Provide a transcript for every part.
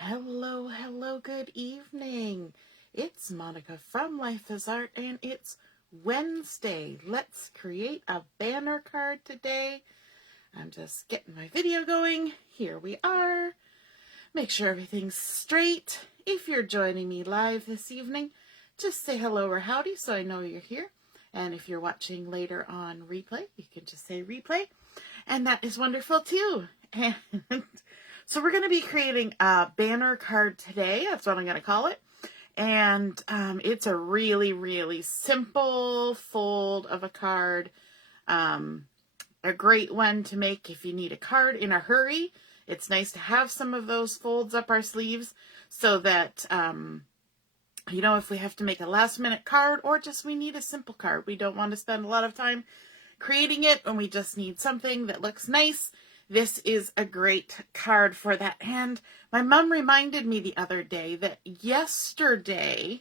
Hello, hello, good evening. It's Monica from Life is Art, and it's Wednesday. Let's create a banner card today. I'm just getting my video going. Here we are. Make sure everything's straight. If you're joining me live this evening, just say hello or howdy so I know you're here. And if you're watching later on replay, you can just say replay. And that is wonderful too. And so we're going to be creating a banner card today. That's what I'm going to call it. And it's a really, really simple fold of a card. A great one to make if you need a card in a hurry. It's nice to have some of those folds up our sleeves so that, if we have to make a last minute card or just we need a simple card. We don't want to spend a lot of time creating it and we just need something that looks nice. This is a great card for that. And my mom reminded me the other day that yesterday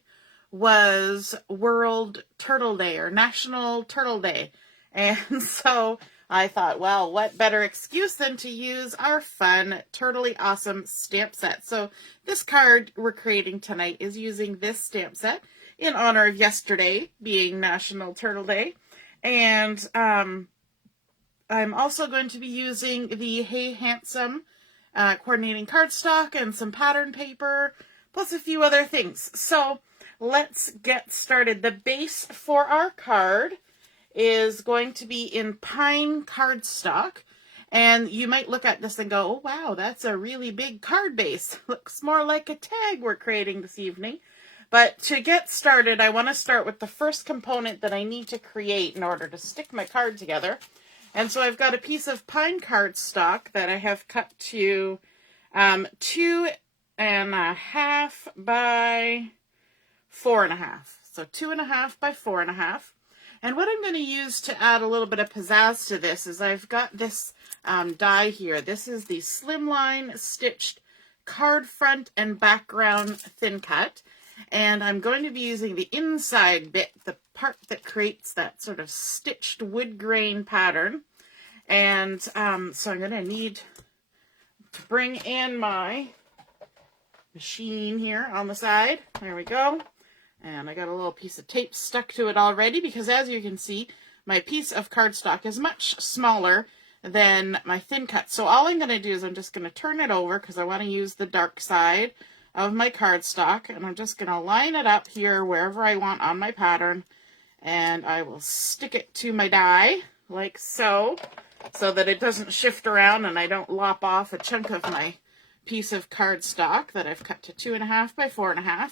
was World Turtle Day or National Turtle Day. And so I thought, well, what better excuse than to use our fun Turtley Awesome stamp set. So this card we're creating tonight is using this stamp set in honor of yesterday being National Turtle Day. And I'm also going to be using the Hey Handsome coordinating cardstock and some pattern paper, plus a few other things. So let's get started. The base for our card is going to be in pine cardstock. And you might look at this and go, oh, wow, that's a really big card base. Looks more like a tag we're creating this evening. But to get started, I want to start with the first component that I need to create in order to stick my card together. And so I've got a piece of pine cardstock that I have cut to 2.5 by 4.5. So 2.5 by 4.5. And what I'm going to use to add a little bit of pizzazz to this is I've got this die here. This is the Slimline stitched card front and background thin cut. And I'm going to be using the inside bit, the part that creates that sort of stitched wood grain pattern. And so I'm going to need to bring in my machine here on the side. There we go. And I got a little piece of tape stuck to it already because as you can see, my piece of cardstock is much smaller than my thin cut. So all I'm going to do is I'm just going to turn it over because I want to use the dark side of my cardstock, and I'm just going to line it up here wherever I want on my pattern, and I will stick it to my die like so that it doesn't shift around and I don't lop off a chunk of my piece of cardstock that I've cut to 2.5 by 4.5.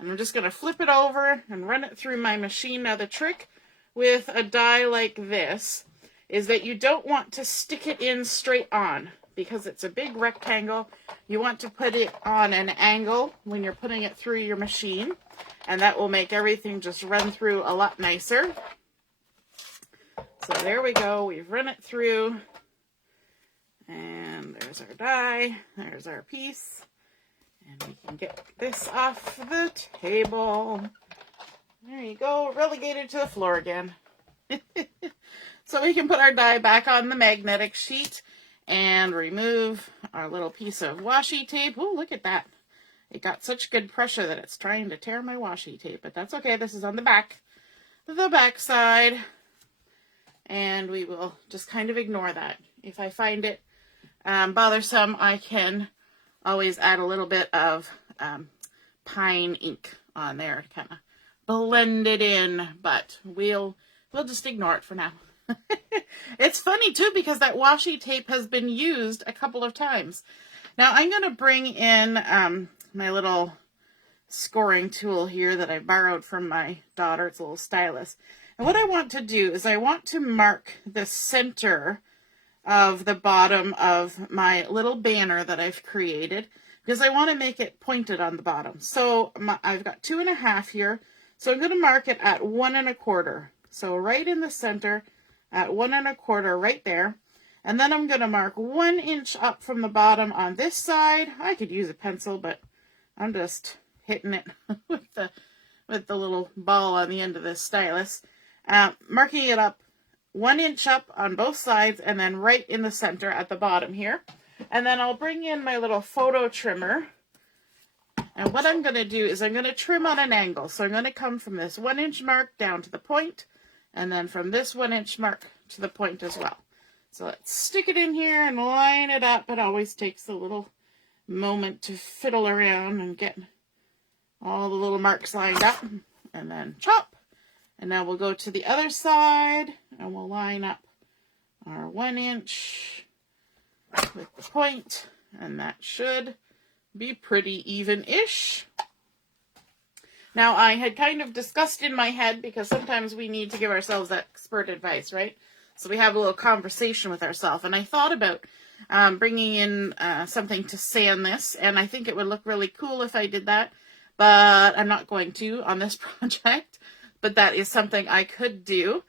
And I'm just going to flip it over and run it through my machine. Now the trick with a die like this is that you don't want to stick it in straight on because it's a big rectangle. You want to put it on an angle when you're putting it through your machine, and that will make everything just run through a lot nicer. So there we go. We've run it through, and there's our die. There's our piece. And we can get this off the table. There you go, relegated to the floor again. So we can put our die back on the magnetic sheet and remove our little piece of washi tape. Oh, look at that. It got such good pressure that it's trying to tear my washi tape, but that's okay. This is on the back side. And we will just kind of ignore that. If I find it bothersome, I can always add a little bit of pine ink on there to kind of blend it in, but we'll just ignore it for now. It's funny too because that washi tape has been used a couple of times. Now I'm going to bring in my little scoring tool here that I borrowed from my daughter. It's a little stylus. And what I want to do is I want to mark the center of the bottom of my little banner that I've created because I want to make it pointed on the bottom. So I've got 2.5 here. So I'm going to mark it at 1.25. So right in the center at 1.25 right there. And then I'm going to mark 1 inch up from the bottom on this side. I could use a pencil, but I'm just hitting it with the little ball on the end of this stylus. Marking it up 1 inch up on both sides and then right in the center at the bottom here. And then I'll bring in my little photo trimmer And what I'm going to do is I'm going to trim on an angle. So I'm going to come from this 1-inch mark down to the point, and then from this 1-inch mark to the point as well. So let's stick it in here and line it up. It always takes a little moment to fiddle around and get all the little marks lined up, and then chop. And now we'll go to the other side and we'll line up our 1 inch with the point, and that should be pretty even-ish. Now, I had kind of discussed in my head, because sometimes we need to give ourselves expert advice, right? So we have a little conversation with ourselves, and I thought about bringing in something to sand this, and I think it would look really cool if I did that, but I'm not going to on this project, but that is something I could do.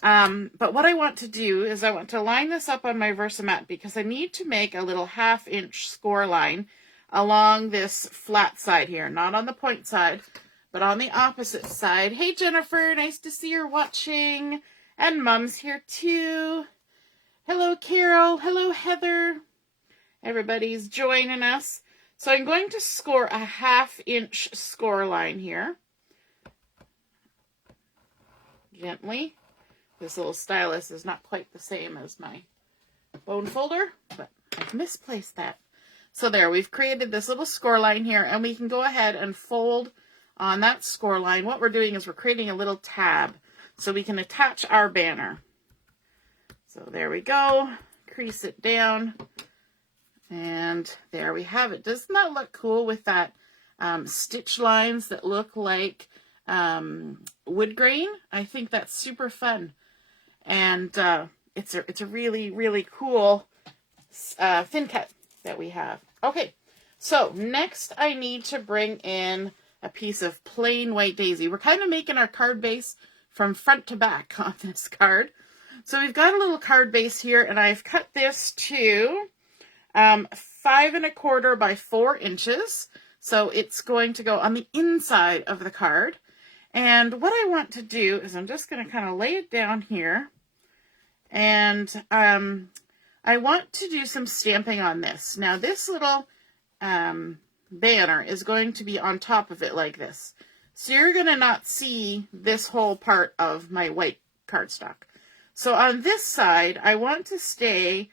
But what I want to do is I want to line this up on my Versamat, because I need to make a little 1/2-inch score line along this flat side here, not on the point side, but on the opposite side. Hey, Jennifer, nice to see you're watching. And Mom's here too. Hello, Carol. Hello, Heather. Everybody's joining us. So I'm going to score a 1/2-inch score line here. Gently. This little stylus is not quite the same as my bone folder, but I've misplaced that. So there, we've created this little score line here, and we can go ahead and fold on that score line. What we're doing is we're creating a little tab so we can attach our banner. So there we go. Crease it down. And there we have it. Doesn't that look cool with that stitch lines that look like wood grain? I think that's super fun. And it's a really, really cool thin cut that we have. Okay, so next I need to bring in a piece of plain white daisy. We're kind of making our card base from front to back on this card. So we've got a little card base here, and I've cut this to 5 1/4 by 4 inches. So it's going to go on the inside of the card. And what I want to do is I'm just going to kind of lay it down here. And I want to do some stamping on this. Now this little banner is going to be on top of it like this. So you're going to not see this whole part of my white cardstock. So on this side, I want to stay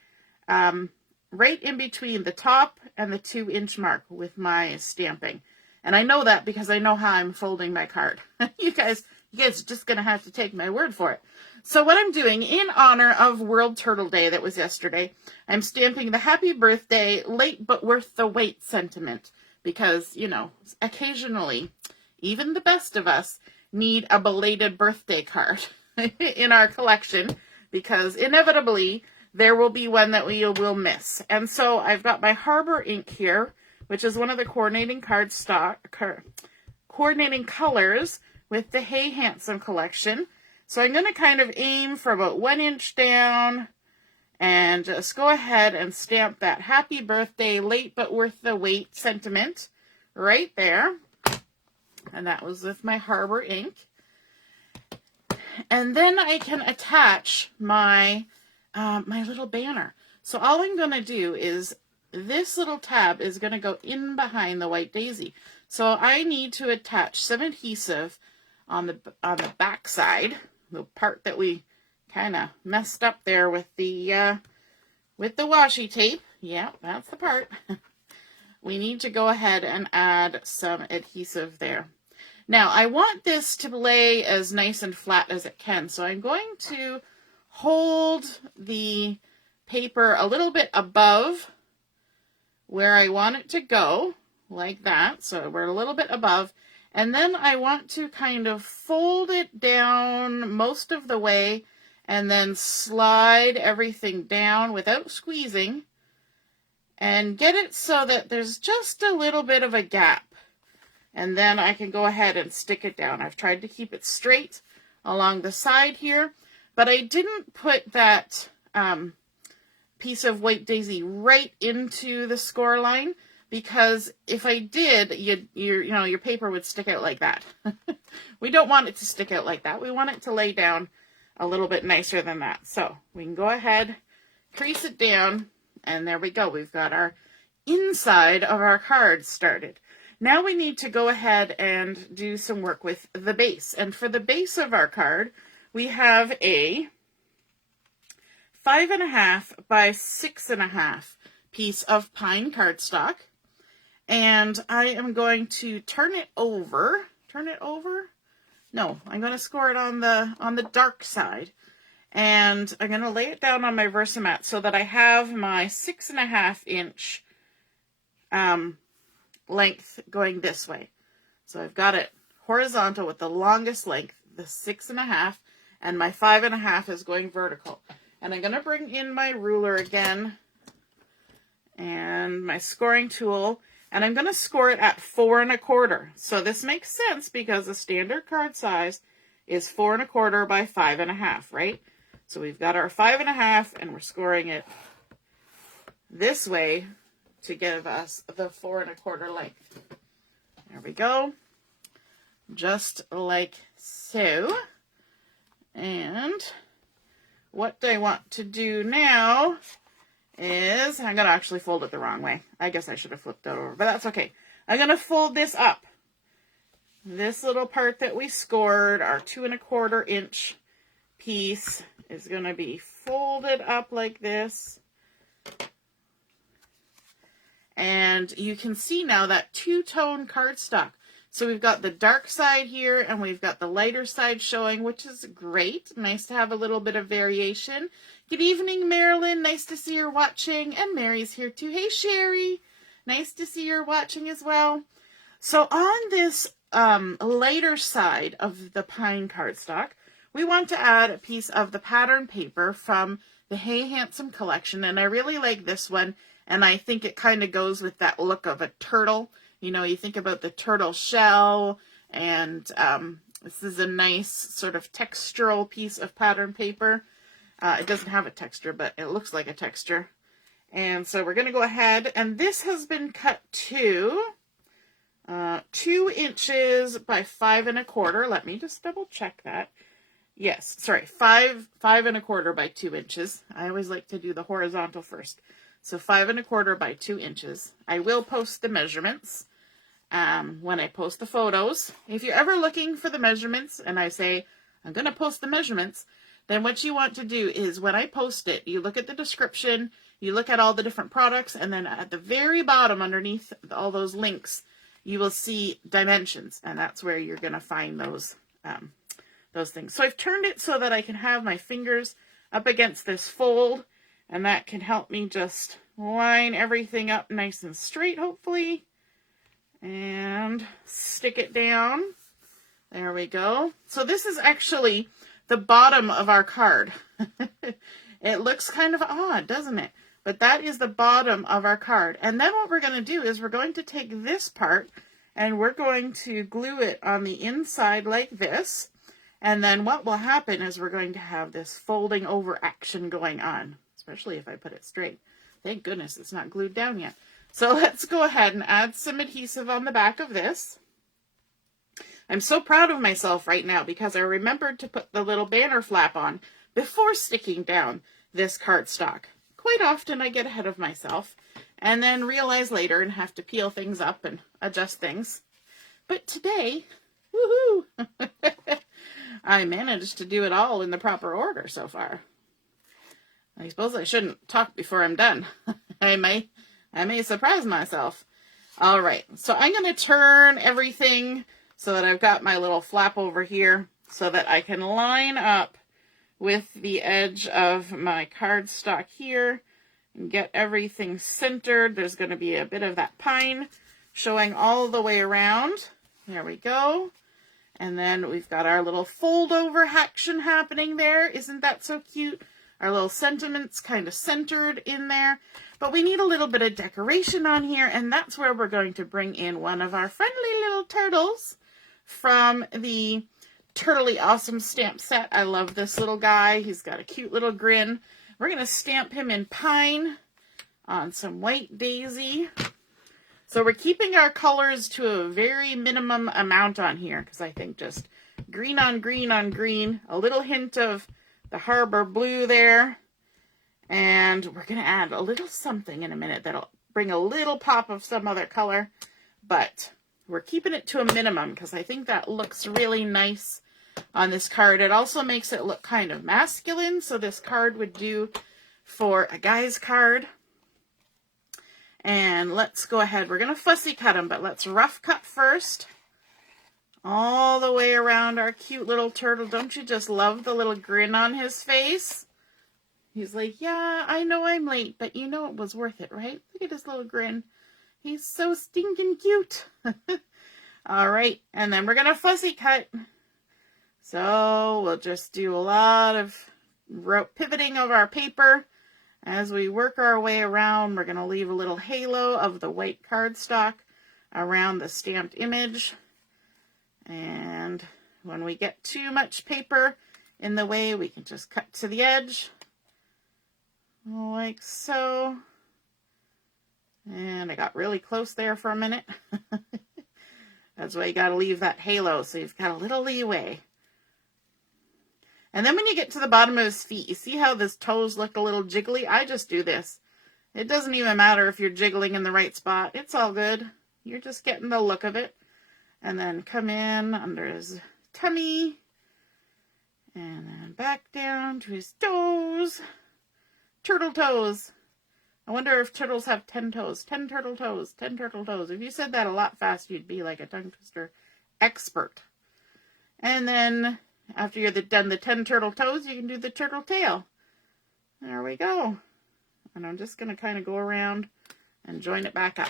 right in between the top and the 2-inch mark with my stamping. And I know that because I know how I'm folding my card. You guys are just going to have to take my word for it. So what I'm doing in honor of World Turtle Day that was yesterday, I'm stamping the happy birthday, late but worth the wait sentiment. Because, you know, occasionally, even the best of us need a belated birthday card in our collection. Because inevitably, there will be one that we will miss. And so I've got my Harbour ink here, which is one of the coordinating coordinating colors with the Hey Handsome collection. So I'm going to kind of aim for about 1 inch down and just go ahead and stamp that happy birthday, late but worth the wait sentiment right there. And that was with my Harbour ink. And then I can attach my my little banner. So all I'm going to do is this little tab is going to go in behind the white daisy. So I need to attach some adhesive on the back side, the part that we kind of messed up there with the washi tape. Yeah, that's the part. We need to go ahead and add some adhesive there. Now, I want this to lay as nice and flat as it can, so I'm going to hold the paper a little bit above where I want it to go, like that. So we're a little bit above, and then I want to kind of fold it down most of the way and then slide everything down without squeezing and get it so that there's just a little bit of a gap. And then I can go ahead and stick it down. I've tried to keep it straight along the side here, but I didn't put that piece of white daisy right into the score line, because if I did, your paper would stick out like that. We don't want it to stick out like that. We want it to lay down a little bit nicer than that. So we can go ahead, crease it down, and there we go. We've got our inside of our card started. Now we need to go ahead and do some work with the base. And for the base of our card, we have a 5.5 by 6.5 piece of pine cardstock. And I am going to turn it over. No, I'm going to score it on the dark side. And I'm going to lay it down on my Versamat so that I have my 6.5 inch length going this way. So I've got it horizontal with the longest length, the 6.5, and my 5.5 is going vertical. And I'm going to bring in my ruler again and my scoring tool, and I'm going to score it at 4 1/4. So this makes sense because the standard card size is 4 1/4 by 5.5, right? So we've got our 5.5 and we're scoring it this way to give us the 4 1/4 length. There we go. Just like so. And what I want to do now is, I'm going to actually fold it the wrong way. I guess I should have flipped that over, but that's okay. I'm going to fold this up. This little part that we scored, our 2 1/4 inch piece, is going to be folded up like this. And you can see now that two-tone cardstock. So we've got the dark side here and we've got the lighter side showing, which is great. Nice to have a little bit of variation. Good evening, Marilyn. Nice to see you're watching. And Mary's here too. Hey, Sherry. Nice to see you're watching as well. So on this lighter side of the pine cardstock, we want to add a piece of the pattern paper from the Hey Handsome collection. And I really like this one. And I think it kind of goes with that look of a turtle. You know, you think about the turtle shell, and this is a nice sort of textural piece of pattern paper. It doesn't have a texture, but it looks like a texture. And so we're going to go ahead, and this has been cut to 2 inches by 5 1/4. Let me just double check that. Yes, sorry, 5 1/4 by 2 inches. I always like to do the horizontal first. So 5 1/4 by 2 inches. I will post the measurements when I post the photos. If you're ever looking for the measurements and I say, I'm going to post the measurements, then what you want to do is when I post it, you look at the description, you look at all the different products, and then at the very bottom underneath all those links, you will see dimensions, and that's where you're going to find those things. So I've turned it so that I can have my fingers up against this fold, and that can help me just line everything up nice and straight, hopefully. And stick it down. There we go. So this is actually the bottom of our card. It looks kind of odd, doesn't it? But that is the bottom of our card. And then what we're going to do is we're going to take this part and we're going to glue it on the inside like this. And then what will happen is we're going to have this folding over action going on, especially if I put it straight. Thank goodness it's not glued down yet. So let's go ahead and add some adhesive on the back of this. I'm so proud of myself right now because I remembered to put the little banner flap on before sticking down this cardstock. Quite often I get ahead of myself and then realize later and have to peel things up and adjust things. But today, woohoo! I managed to do it all in the proper order so far. I suppose I shouldn't talk before I'm done. I may surprise myself. All right, so I'm going to turn everything so that I've got my little flap over here so that I can line up with the edge of my cardstock here and get everything centered. There's going to be a bit of that pine showing all the way around. There we go. And then we've got our little fold over action happening there. Isn't that so cute? Our little sentiments kind of centered in there. But we need a little bit of decoration on here, and that's where we're going to bring in one of our friendly little turtles from the Turtley Awesome stamp set. I love this little guy. He's got a cute little grin. We're going to stamp him in pine on some white daisy. So we're keeping our colors to a very minimum amount on here because I think just green on green on green, a little hint of the Harbour blue there. And we're going to add a little something in a minute that'll bring a little pop of some other color. But we're keeping it to a minimum because I think that looks really nice on this card. It also makes it look kind of masculine, so this card would do for a guy's card. And let's go ahead. We're going to fussy cut them, but let's rough cut first. All the way around our cute little turtle. Don't you just love the little grin on his face? He's like, yeah, I know I'm late, but you know it was worth it, right? Look at his little grin. He's so stinking cute. All right, and then we're going to fussy cut. So we'll just do a lot of pivoting of our paper. As we work our way around, we're going to leave a little halo of the white cardstock around the stamped image. And when we get too much paper in the way, we can just cut to the edge, like so. And I got really close there for a minute. That's why you got to leave that halo, so you've got a little leeway. And then when you get to the bottom of his feet, you see how his toes look a little jiggly? I just do this. It doesn't even matter if you're jiggling in the right spot. It's all good. You're just getting the look of it. And then come in under his tummy. And then back down to his toes. Turtle toes. I wonder if turtles have 10 toes. 10 turtle toes. 10 turtle toes. If you said that a lot fast, you'd be like a tongue twister expert. And then after you're done the 10 turtle toes, you can do the turtle tail. There we go. And I'm just going to kind of go around and join it back up.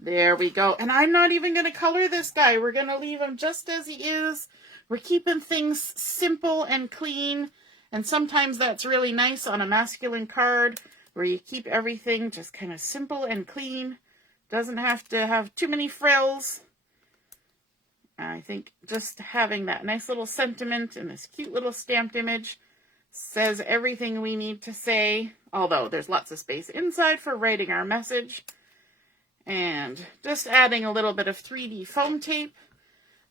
There we go. And I'm not even going to color this guy. We're going to leave him just as he is. We're keeping things simple and clean. And sometimes that's really nice on a masculine card where you keep everything just kind of simple and clean. Doesn't have to have too many frills. I think just having that nice little sentiment and this cute little stamped image says everything we need to say. Although there's lots of space inside for writing our message. And just adding a little bit of 3D foam tape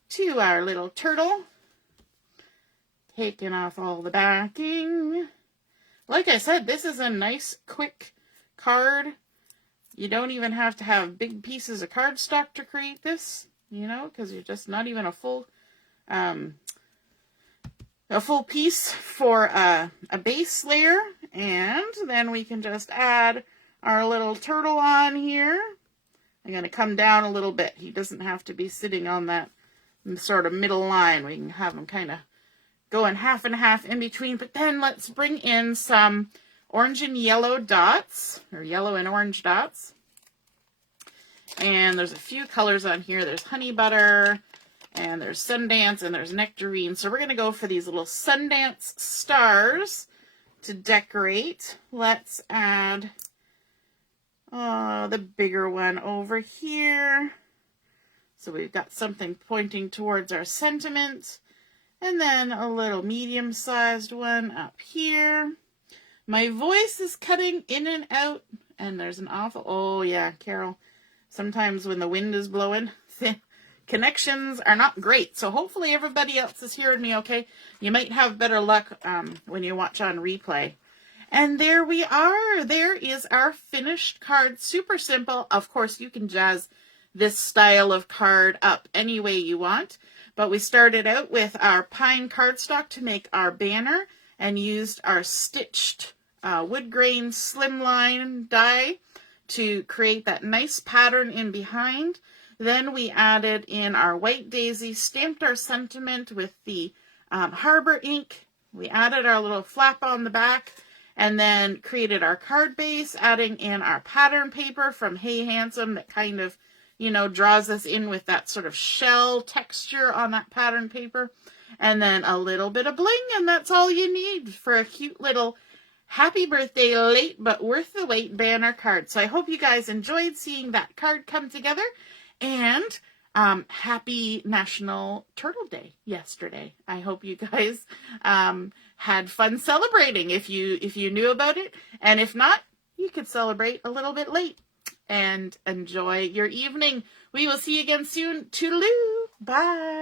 to our little turtle. Taking off all the backing. Like I said, this is a nice, quick card. You don't even have to have big pieces of cardstock to create this, you know, because you're just not even a full piece for a base layer. And then we can just add our little turtle on here. I'm going to come down a little bit. He doesn't have to be sitting on that sort of middle line. We can have him kind of going half and half in between. But then let's bring in some orange and yellow dots, or yellow and orange dots. And there's a few colors on here. There's honey butter, and there's Sundance, and there's nectarine. So we're going to go for these little Sundance stars to decorate. Let's add the bigger one over here. So we've got something pointing towards our sentiment. And then a little medium-sized one up here. My voice is cutting in and out. And there's an awful... Oh, yeah, Carol. Sometimes when the wind is blowing, the connections are not great. So hopefully everybody else is hearing me okay. You might have better luck when you watch on replay. And there we are. There is our finished card. Super simple. Of course, you can jazz this style of card up any way you want. But we started out with our pine cardstock to make our banner and used our stitched wood grain Slimline die to create that nice pattern in behind. Then we added in our white daisy, stamped our sentiment with the Harbour ink. We added our little flap on the back. And then created our card base, adding in our pattern paper from Hey Handsome that kind of, you know, draws us in with that sort of shell texture on that pattern paper. And then a little bit of bling, and that's all you need for a cute little happy birthday late but worth the wait banner card. So I hope you guys enjoyed seeing that card come together. And happy National Turtle Day yesterday. I hope you guys had fun celebrating if you knew about it. And if not, you could celebrate a little bit late and enjoy your evening. We will see you again soon. Toodaloo. Bye.